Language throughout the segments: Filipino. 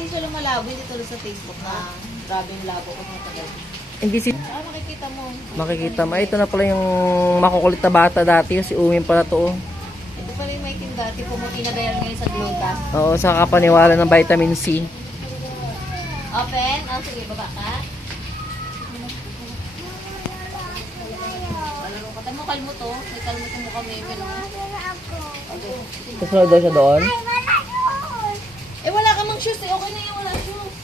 hindi siya lumalabo. Hindi tulad sa Facebook na grabe yung labo ko ng tagal. Hindi si... Makikita mo. Makikita mo. Ay, ito na pala yung makukulit na bata dati. Yung si Uwin pala to. Ito pala yung may dati. Pumuti na gayal ngayon sa Glowgas. Oo, sa kapaniwala ng vitamin C. Open. Oh, sige, baba ka. Kalmo to. May kalmo to mo kami. Kasunod daw siya doon. Eh, wala ka mang shoes eh. Okay na yung wala shoes.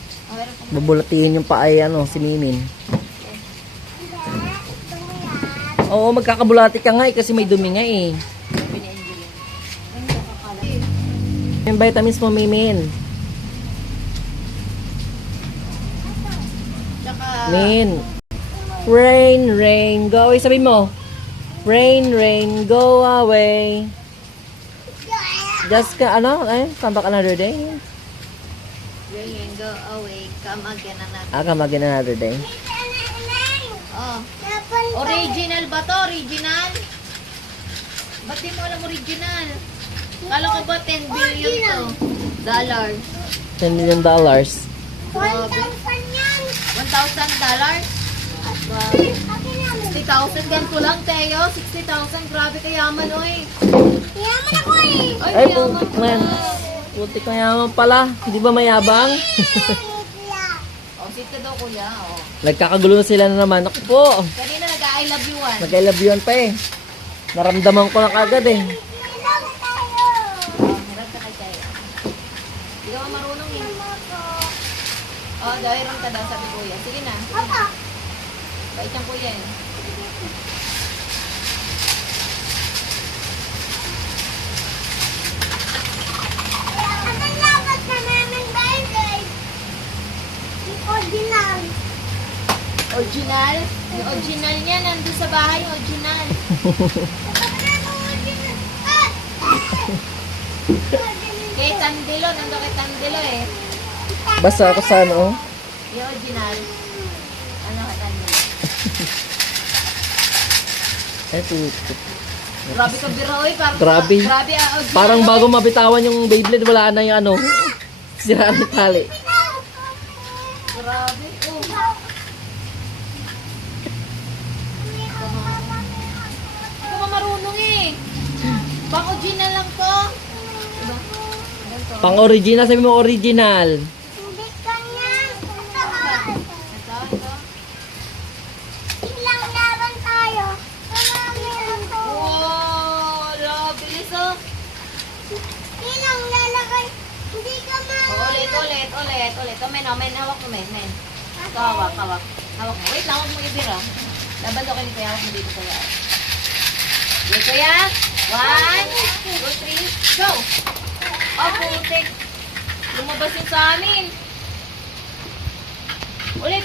Bubulatiin yung paay, si Mimin. Oo, magkakabulati ka nga kasi may dumi nga eh. Yung vitamins mo, Mimin. Min. Rain, rain, go away. Sabi mo. Rain, rain, go away. Just come back another day. Rain, rain, go away. Come again another. Come again another day. Oh. Original ba to? Original? Ba't di mo alam original? Kala ko ba 10 billion to? Dollars. $10 million. $1,000? $60,000 ganito lang, Teo. 60,000. Grabe kayaman, oy. Yaman ako eh. Ay, Ay, kayaman putik ko na yan. Putik na yaman pala. Di ba mayabang? Oh, sit ka daw, kuya. Oh. Nagkakagulo sila na naman. Ako po. Kanina nag-I love you one. Nag-I love you pa eh. Naramdaman ko na kagad eh. Oh, hirap ka kay Teo. Hindi ka marunong eh. Oh, dahil ka daw, sabi kuya. Sige na. Bait yung kuya eh. Original? Yung original niya, nandun sa bahay, yung original. Kay Tandilo, nandun kay Tandilo eh. Basta ako sa Yung original. Ano kay Tandilo? Ay, putik. Grabe ka biro eh. Grabe. Grabe original. Parang bago mabitawan yung Beyblade, wala na yung sira na tali. Grabe. Oh. Hindi ka marunong eh. Bang original lang to. Diba? Pang original, sabi mo original. Hindi ka niya. Ito. Ilang laban tayo. Marami ako. Wow, bilis oh. Ilang lalakay. Hindi ka ma. Ulit. Men, hawak mo, men. Ito, hawak. Hawak mo. Wait lang, huwag mo ibira. Laban daw kayo ni Kuya, hawak mo dito, Kuya. Okay, Kuya. 1, 2, 3, go! Oh, putik. Lumabas yun sa amin. Ulit.